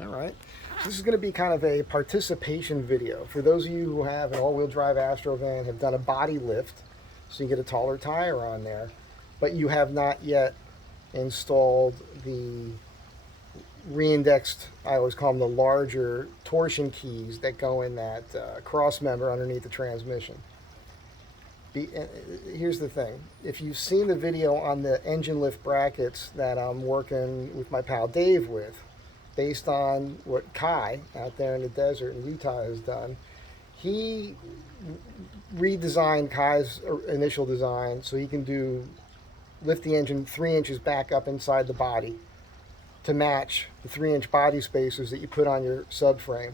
All right. This is going to be kind of a participation video. For those of you who have an all-wheel drive Astro van, have done a body lift, so you get a taller tire on there, but you have not yet installed the reindexed, I always call them the larger torsion keys that go in that cross member underneath the transmission. Here's the thing. If you've seen the video on the engine lift brackets that I'm working with my pal Dave with, based on what Kai out there in the desert in Utah has done, he redesigned Kai's initial design so he can lift the engine 3 inches back up inside the body to match the 3-inch body spacers that you put on your subframe,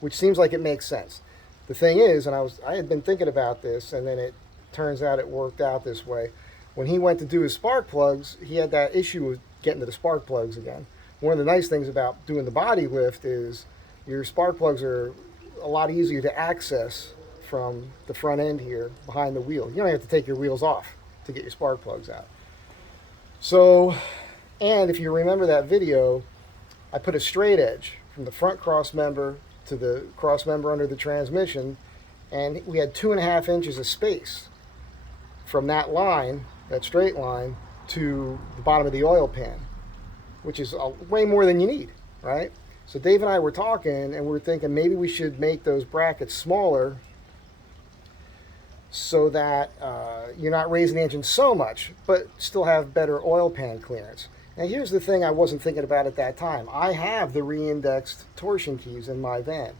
which seems like it makes sense. The thing is, and I had been thinking about this, and then it turns out it worked out this way. When he went to do his spark plugs, he had that issue with getting to the spark plugs again. One of the nice things about doing the body lift is your spark plugs are a lot easier to access from the front end here behind the wheel. You don't have to take your wheels off to get your spark plugs out. So, and if you remember that video, I put a straight edge from the front cross member to the cross member under the transmission, and we had 2.5 inches of space from that line, that straight line, to the bottom of the oil pan, which is way more than you need, right? So Dave and I were talking, and we were thinking maybe we should make those brackets smaller so that you're not raising the engine so much, but still have better oil pan clearance. Now here's the thing I wasn't thinking about at that time. I have the reindexed torsion keys in my van.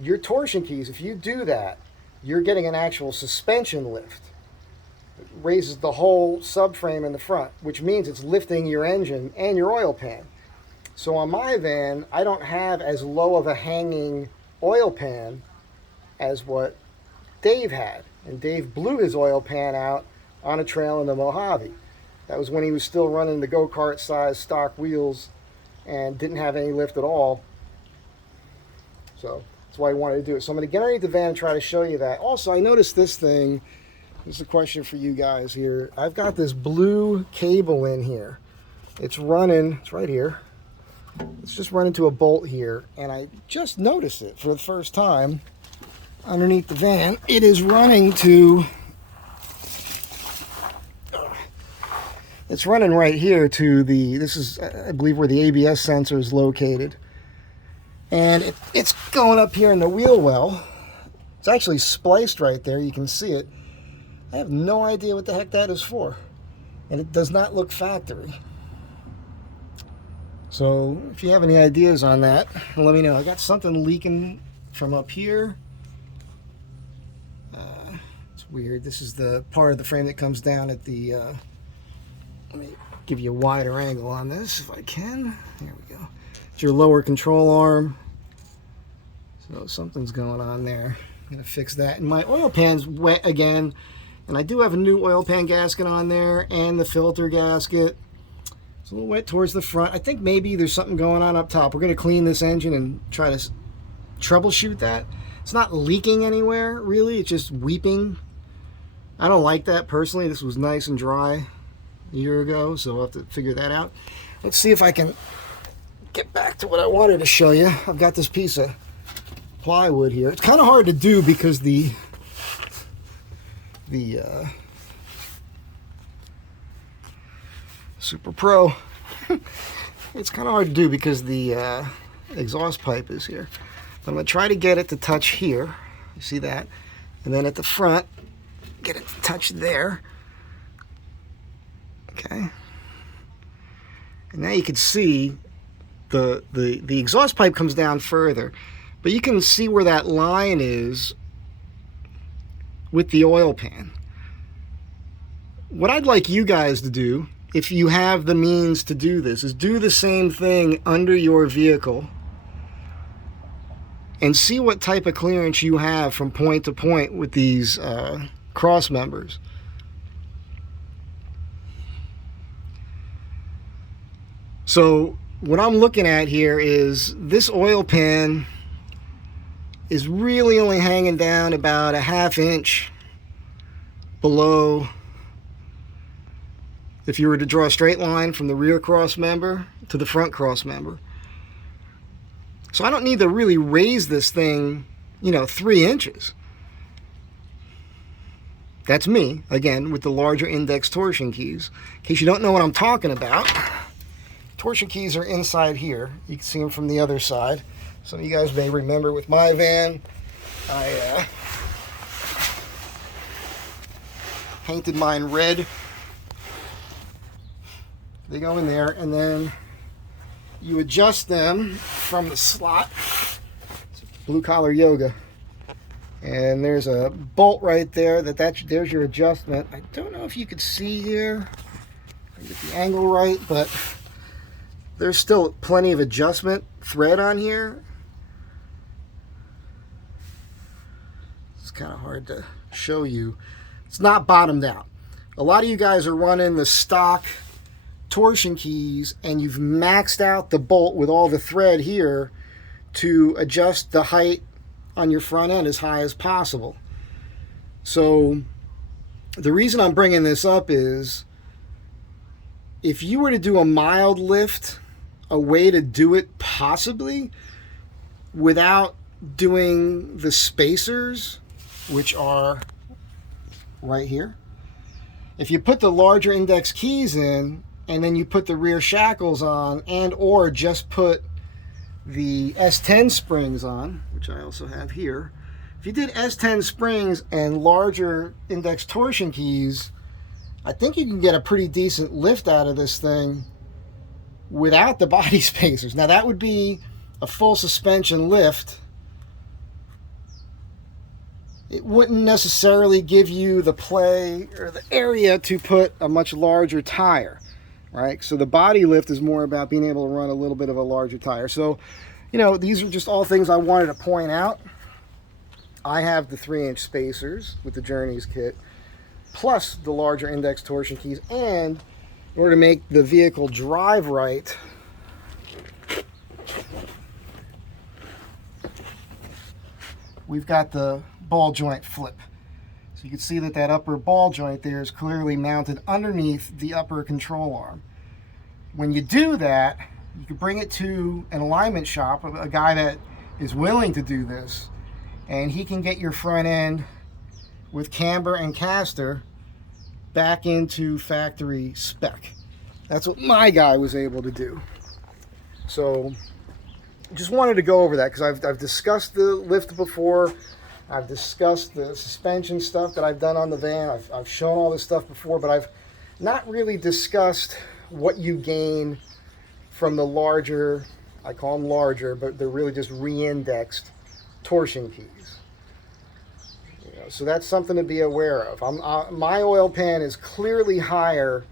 Your torsion keys, if you do that, you're getting an actual suspension lift. It raises the whole subframe in the front, which means it's lifting your engine and your oil pan. So on my van, I don't have as low of a hanging oil pan as what Dave had. And Dave blew his oil pan out on a trail in the Mojave. That was when he was still running the go-kart size stock wheels and didn't have any lift at all. So that's why I wanted to do it. So I'm going to get underneath the van and try to show you that. Also, I noticed this thing. This is a question for you guys here. I've got this blue cable in here. It's running, it's right here. It's just running to a bolt here. And I just noticed it for the first time underneath the van. It is running to... It's running right here to this is, I believe, where the ABS sensor is located. And it's going up here in the wheel well. It's actually spliced right there. You can see it. I have no idea what the heck that is for. And it does not look factory. So if you have any ideas on that, let me know. I got something leaking from up here. It's weird. This is the part of the frame that comes down at the... let me give you a wider angle on this if I can. There we go. It's your lower control arm. So something's going on there. I'm going to fix that. And my oil pan's wet again. And I do have a new oil pan gasket on there and the filter gasket. It's a little wet towards the front. I think maybe there's something going on up top. We're going to clean this engine and try to troubleshoot that. It's not leaking anywhere, really. It's just weeping. I don't like that personally. This was nice and dry a year ago, so we'll have to figure that out. Let's see if I can get back to what I wanted to show you. I've got this piece of plywood here. It's kind of hard to do because the Super Pro it's kind of hard to do because the exhaust pipe is here. But I'm going to try to get it to touch here. You see that? And then at the front, get it to touch there. Okay. And now you can see the exhaust pipe comes down further, but you can see where that line is with the oil pan. What I'd like you guys to do, if you have the means to do this, is do the same thing under your vehicle and see what type of clearance you have from point to point with these cross members. So what I'm looking at here is this oil pan is really only hanging down about a 1/2 inch below. If you were to draw a straight line from the rear cross member to the front cross member, So I don't need to really raise this thing, you know, 3 inches. That's me, again, with the larger index torsion keys. In case you don't know what I'm talking about, torsion keys are inside here. You can see them from the other side. Some of you guys may remember with my van, I painted mine red. They go in there, and then you adjust them from the slot. It's blue collar yoga. And there's a bolt right there. There's your adjustment. I don't know if you could see here. I get the angle right, but there's still plenty of adjustment thread on here. It's kind of hard to show you. It's not bottomed out. A lot of you guys are running the stock torsion keys and you've maxed out the bolt with all the thread here to adjust the height on your front end as high as possible. So the reason I'm bringing this up is if you were to do a mild lift, a way to do it possibly without doing the spacers, which are right here. If you put the larger index keys in and then you put the rear shackles on, and or just put the S10 springs on, which I also have here. If you did S10 springs and larger index torsion keys, I think you can get a pretty decent lift out of this thing without the body spacers. Now that would be a full suspension lift. It wouldn't necessarily give you the play or the area to put a much larger tire. Right, so the body lift is more about being able to run a little bit of a larger tire. So, you know, these are just all things I wanted to point out. I have the 3-inch spacers with the Journeys kit, plus the larger index torsion keys, and in order to make the vehicle drive right, we've got the ball joint flip. So you can see that that upper ball joint there is clearly mounted underneath the upper control arm. When you do that, you can bring it to an alignment shop, a guy that is willing to do this, and he can get your front end with camber and caster back into factory spec. That's what my guy was able to do. So just wanted to go over that because I've discussed the lift before. I've discussed the suspension stuff that I've done on the van. I've shown all this stuff before, but I've not really discussed what you gain from the larger, I call them larger, but they're really just re-indexed torsion keys. You know, so that's something to be aware of. My oil pan is clearly higher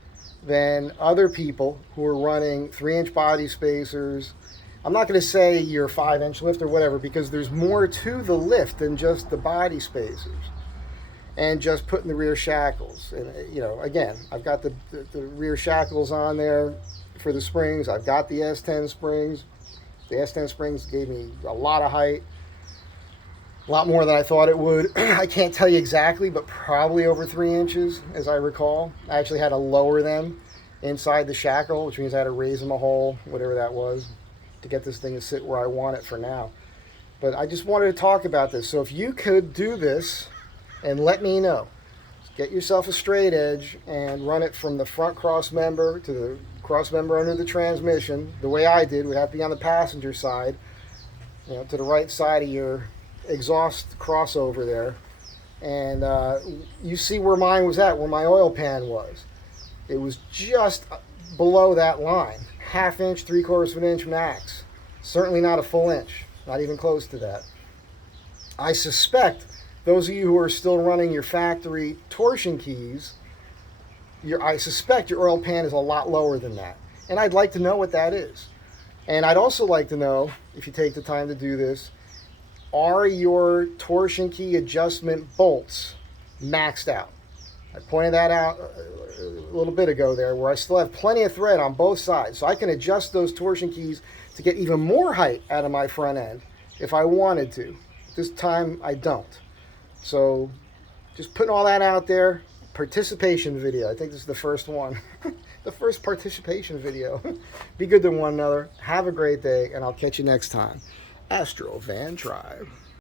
than other people who are running 3-inch body spacers. I'm not going to say your 5-inch lift or whatever, because there's more to the lift than just the body spacers and just putting the rear shackles. And you know, again, I've got the rear shackles on there for the springs. I've got the S10 springs. The S10 springs gave me a lot of height, a lot more than I thought it would. I can't tell you exactly, but probably over 3 inches, as I recall. I actually had to lower them inside the shackle, which means I had to raise them a hole, whatever that was, to get this thing to sit where I want it for now. But I just wanted to talk about this. So if you could do this and let me know, get yourself a straight edge and run it from the front cross member to the cross member under the transmission, the way I did, would have to be on the passenger side, you know, to the right side of your exhaust crossover there. And you see where mine was at, where my oil pan was. It was just below that line. 1/2 inch, 3/4 of an inch max. Certainly not a full inch, not even close to that. I suspect those of you who are still running your factory torsion keys, I suspect your oil pan is a lot lower than that. And I'd like to know what that is. And I'd also like to know, if you take the time to do this, are your torsion key adjustment bolts maxed out? I pointed that out a little bit ago there, where I still have plenty of thread on both sides, so I can adjust those torsion keys to get even more height out of my front end if I wanted to. This time I don't. So just putting all that out there. Participation video. I think this is the first one. The first participation video. Be good to one another. Have a great day, and I'll catch you next time. Astro Van Tribe.